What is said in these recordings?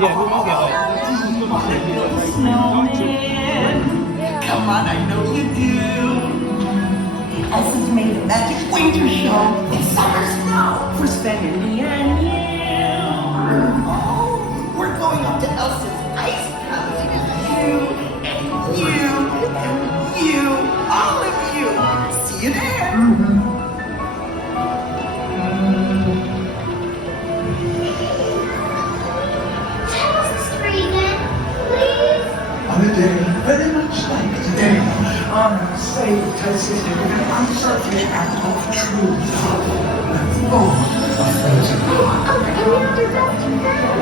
Yeah, we won't get wet. Snowman. Come on, I know you do. Elsa's made a magic winter show. It's summer snow for spending me and you. Oh, we're going up to Elsa's ice house. You and you and you, all of you. See you there. Tell us a story again, please. On a day very much like today, on a slave Sister, we're going to unsert the act of truth. Let's go. Oh, and we have your best friend.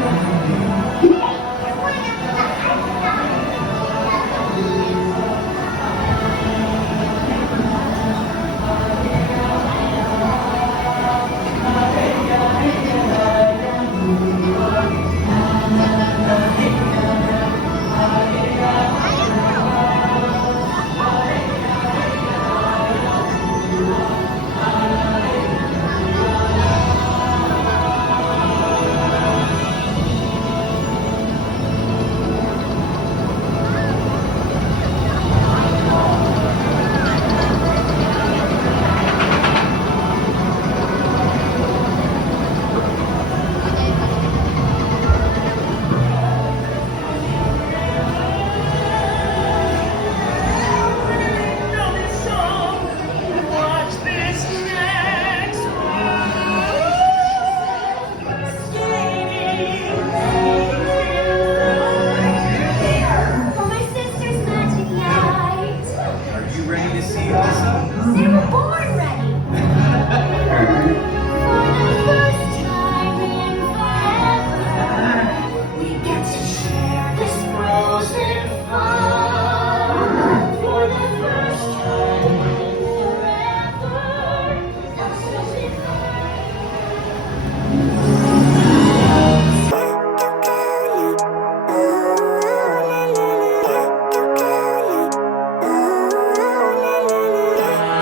For my sister's magic night. Are you ready to see Elsa? They were born ready. For the first time in forever, we get to share this frozen fun. For the first time in forever, Elsa's with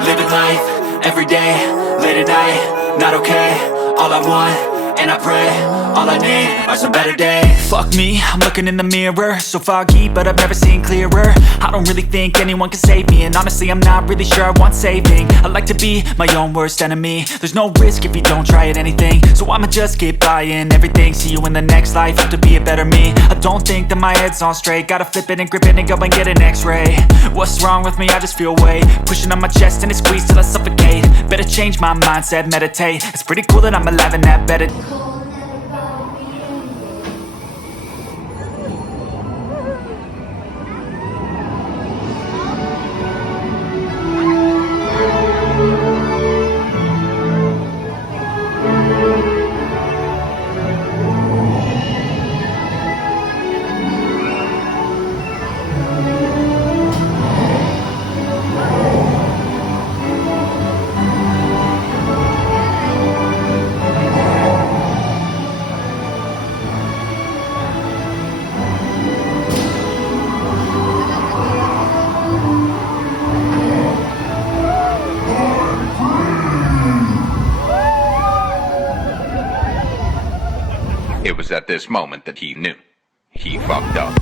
Living life, every day, late at night, not okay. All I want, and I pray, all I need are some better days. Fuck me, I'm looking in the mirror, so foggy, but I've never seen clearer. I don't really think anyone can save me, and honestly I'm not really sure I want saving. I like to be my own worst enemy. There's no risk if you don't try at anything, so I'ma just keep buying everything. See you in the next life, have to be a better me. I don't think that my head's on straight, gotta flip it and grip it and go and get an x-ray. What's wrong with me? I just feel weight pushing on my chest and it squeezes till I suffocate. Better change my mindset, meditate. It's pretty cool that I'm alive and that better. It was at this moment that he knew. He fucked up.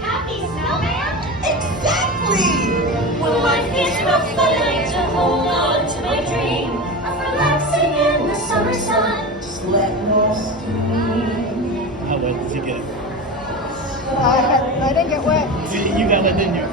Happy Snowman? Exactly! Well, life is rough, but I need to hold on to my dream of relaxing in the summer sun. Just let us be. How wet did you get? I didn't get wet. You got it, didn't you?